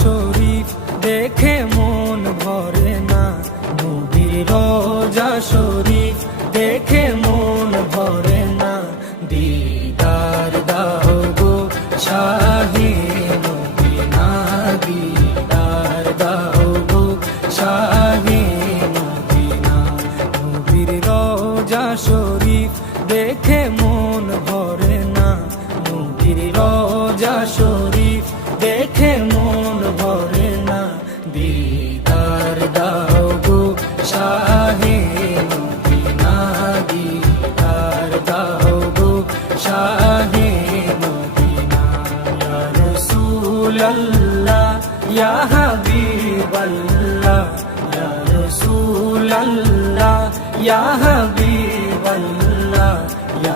শরীফ দেখে মন ভরে না, নবীর রোজা শরীফ দেখে মন ভরে না। দিদার দাও গো শাহে মদিনা, দিদার দাও গো শাহে মদিনা। নবীর রোজা শরীফ দেখে মন ভরে না, নবীর রোজা শরীফ দেখে মন ভরে না। দিদার দাও গো শাহে মদিনা, দিদার দাও গো শাহে মদিনা। ইয়া রাসূলাল্লাহ ইয়া হাবিবাল্লাহ, ইয়া রাসূলাল্লাহ ইয়া হাবিবাল্লাহ।